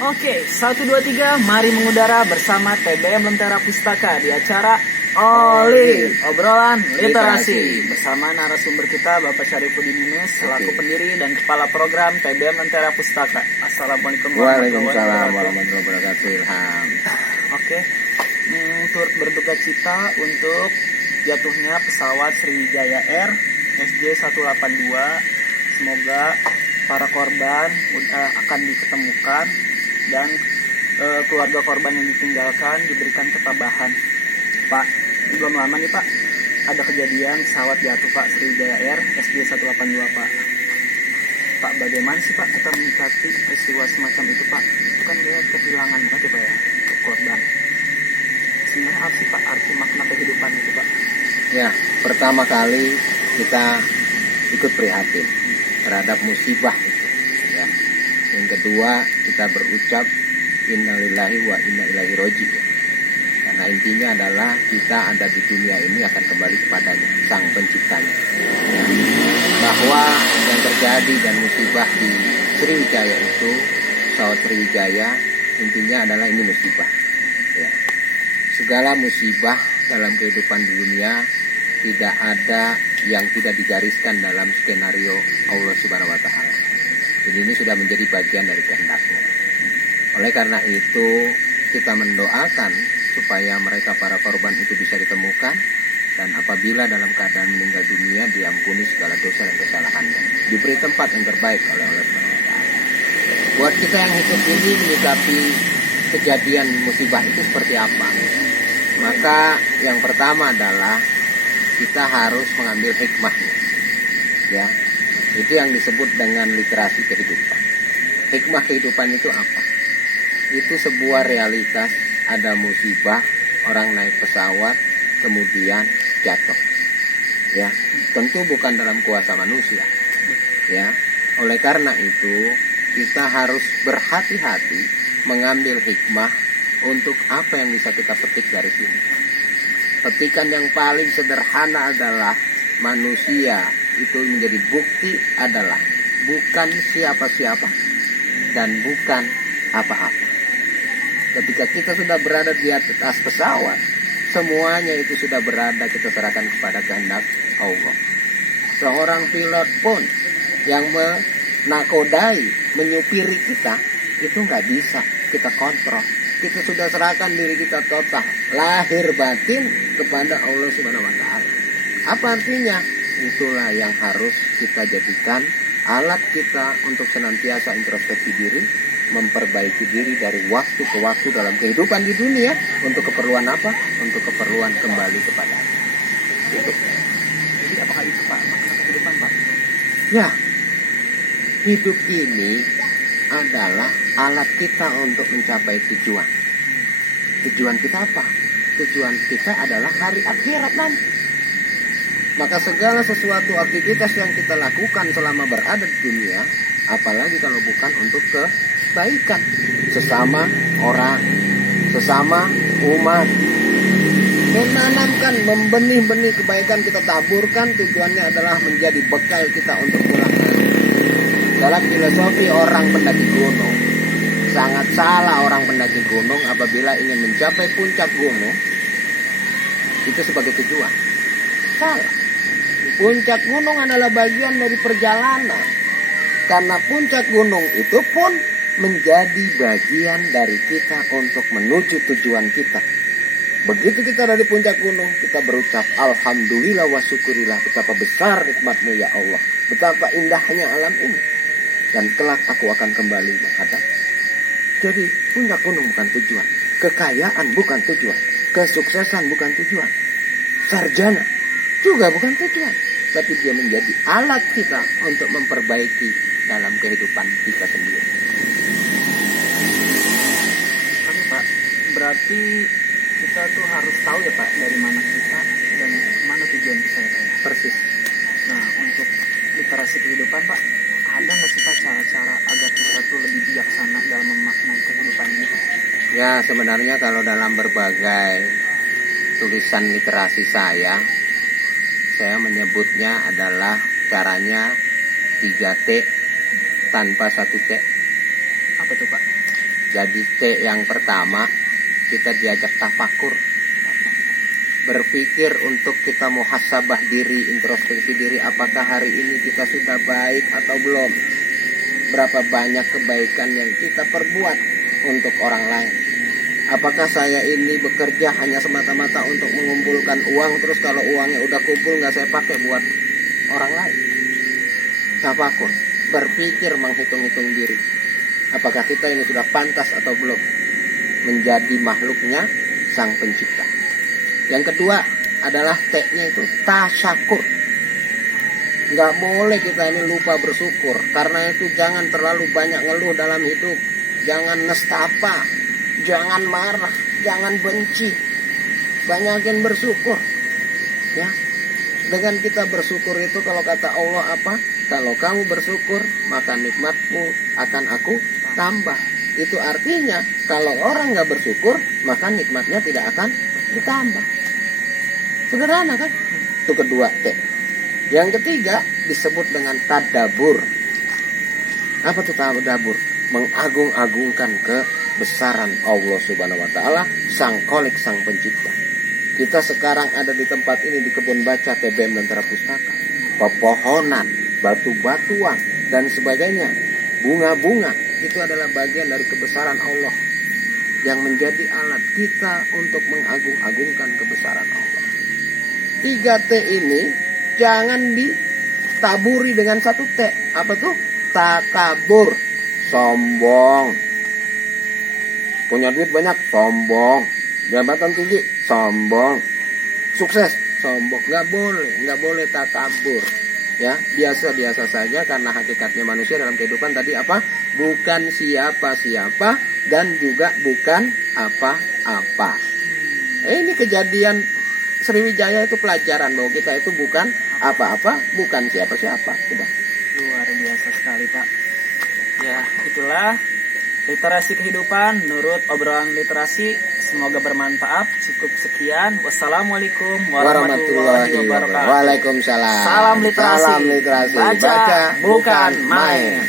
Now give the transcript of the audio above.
Oke, 1, 2, 3, mari mengudara bersama TBM Lentera Pustaka di acara Oli Obrolan Literasi bersama narasumber kita Bapak Syarifuddin Yunus selaku pendiri dan kepala program TBM Lentera Pustaka. Assalamualaikum Waalaikumsalam warahmatullahi wabarakatuh. Ilham. Oke, turut berduka cita untuk jatuhnya pesawat Sriwijaya Air SJ182. Semoga para korban akan diketemukan dan keluarga korban yang ditinggalkan diberikan ketabahan. Pak, belum lama nih Pak, ada kejadian pesawat jatuh Pak, Sriwijaya Air SJ182 Pak. Pak, bagaimana sih Pak kita menyikapi peristiwa semacam itu Pak? Itu kan kayak kehilangan banget ya Pak ya, untuk korban. Sebenarnya apa sih Pak arti makna kehidupan itu Pak? Ya, pertama kali kita ikut prihatin terhadap musibah itu. Ya. Yang kedua, kita berucap innalillahi wa inna ilaihi raji'un. Karena intinya adalah kita ada di dunia ini akan kembali kepadanya, Sang Penciptanya. Ya. Bahwa yang terjadi dan musibah di Sriwijaya itu, pesawat Sriwijaya, intinya adalah ini musibah. Ya. Segala musibah dalam kehidupan di dunia tidak ada yang tidak digariskan dalam skenario Allah Subhanahu wa Ta'ala. Jadi ini sudah menjadi bagian dari kehendaknya. Oleh karena itu kita mendoakan supaya mereka para korban itu bisa ditemukan, dan apabila dalam keadaan meninggal dunia diampuni segala dosa dan kesalahannya, diberi tempat yang terbaik oleh Allah Subhanahu wa Ta'ala. Buat kita yang hidup ini menyikapi kejadian musibah itu seperti apa? Maka yang pertama adalah kita harus mengambil hikmahnya. Ya, itu yang disebut dengan literasi kehidupan. Hikmah kehidupan itu apa? Itu sebuah realitas, ada musibah, orang naik pesawat, kemudian jatuh. Ya, tentu bukan dalam kuasa manusia. Ya, oleh karena itu kita harus berhati-hati mengambil hikmah untuk apa yang bisa kita petik dari sini. Petikan yang paling sederhana adalah manusia itu menjadi bukti adalah bukan siapa-siapa dan bukan apa-apa. Ketika kita sudah berada di atas pesawat, semuanya itu sudah berada, kita serahkan kepada kehendak Allah. Seorang pilot pun yang menakodai, menyupiri kita, itu nggak bisa kita kontrol. Kita sudah serahkan diri kita total, lahir batin kepada Allah Subhanahu wa Ta'ala. Apa artinya? Itulah yang harus kita jadikan alat kita untuk senantiasa introspeksi diri, memperbaiki diri dari waktu ke waktu dalam kehidupan di dunia. Untuk keperluan apa? Untuk keperluan kembali kepada Allah. Itu. Jadi apakah itu Pak makna kehidupan Pak? Ya, hidup ini adalah alat kita untuk mencapai tujuan. Tujuan kita apa? Tujuan kita adalah hari akhirat nanti. Maka segala sesuatu aktivitas yang kita lakukan selama berada di dunia, apalagi kalau bukan untuk kebaikan sesama orang, sesama umat, menanamkan, membenih-benih kebaikan kita taburkan, tujuannya adalah menjadi bekal kita untuk pulang nanti. Dalam filosofi orang pendaki gunung, sangat salah orang pendaki gunung apabila ingin mencapai puncak gunung itu sebagai tujuan. Salah. Puncak gunung adalah bagian dari perjalanan. Karena puncak gunung itu pun menjadi bagian dari kita untuk menuju tujuan kita. Begitu kita dari puncak gunung, kita berucap alhamdulillah wa syukurillah, betapa besar nikmat-Mu ya Allah, betapa indahnya alam ini, dan kelak aku akan kembali menghadap. Jadi puncak gunung bukan tujuan, kekayaan bukan tujuan, kesuksesan bukan tujuan, sarjana juga bukan tujuan, tapi dia menjadi alat kita untuk memperbaiki dalam kehidupan kita sendiri. Tapi Pak, berarti kita tuh harus tahu ya Pak dari mana kita dan mana tujuan kita ya Pak ya? Persis. Nah, untuk literasi kehidupan Pak, ada nggak sih Pak cara-cara agar kita tuh lebih bijaksana dalam memaknai kehidupan ini Pak? Ya, sebenarnya kalau dalam berbagai tulisan literasi saya menyebutnya adalah caranya 3T tanpa 1T. Apa tuh Pak? Jadi T yang pertama, kita diajak tafakur, berpikir untuk kita muhasabah diri, introspeksi diri, apakah hari ini kita sudah baik atau belum, berapa banyak kebaikan yang kita perbuat untuk orang lain. Apakah saya ini bekerja hanya semata-mata untuk mengumpulkan uang, terus kalau uangnya udah kumpul nggak saya pakai buat orang lain. Tafakur, berpikir, menghitung-hitung diri, apakah kita ini sudah pantas atau belum menjadi makhluknya Sang Pencipta. Yang kedua adalah T-nya itu tasyakur. Nggak boleh kita ini lupa bersyukur. Karena itu jangan terlalu banyak ngeluh dalam hidup. Jangan nestapa, jangan marah, jangan benci. Banyakin bersyukur. Ya. Dengan kita bersyukur itu, kalau kata Allah apa? Kalau kamu bersyukur, maka nikmatmu akan aku tambah. Itu artinya kalau orang nggak bersyukur, maka nikmatnya tidak akan ditambah. Sederhana kan? Itu kedua T. Yang ketiga disebut dengan tadabur. Apa itu tadabur? Mengagung-agungkan kebesaran Allah Subhanahu wa taala, Sang Kholik, Sang Pencipta. Kita sekarang ada di tempat ini, di kebun baca TBM Lentera Pustaka. Pepohonan, batu-batuan dan sebagainya, bunga-bunga, itu adalah bagian dari kebesaran Allah yang menjadi alat kita untuk mengagung-agungkan kebesaran Allah. 3T ini jangan ditaburi dengan 1T. Apa tuh? Takabur, sombong. Punya duit banyak, sombong. Jabatan tinggi, sombong. Sukses, sombong. Nggak boleh takabur. Ya, biasa-biasa saja, karena hakikatnya manusia dalam kehidupan tadi apa? Bukan siapa-siapa dan juga bukan apa-apa. Ini kejadian Sriwijaya itu pelajaran bahwa kita itu bukan apa-apa, bukan siapa-siapa. Sudah. Luar biasa sekali, Pak. Ya, itulah literasi kehidupan menurut obrolan literasi. Semoga bermanfaat. Cukup sekian. Wassalamualaikum warahmatullahi wabarakatuh. Waalaikumsalam. Salam literasi. Salam literasi. Baca bukan main.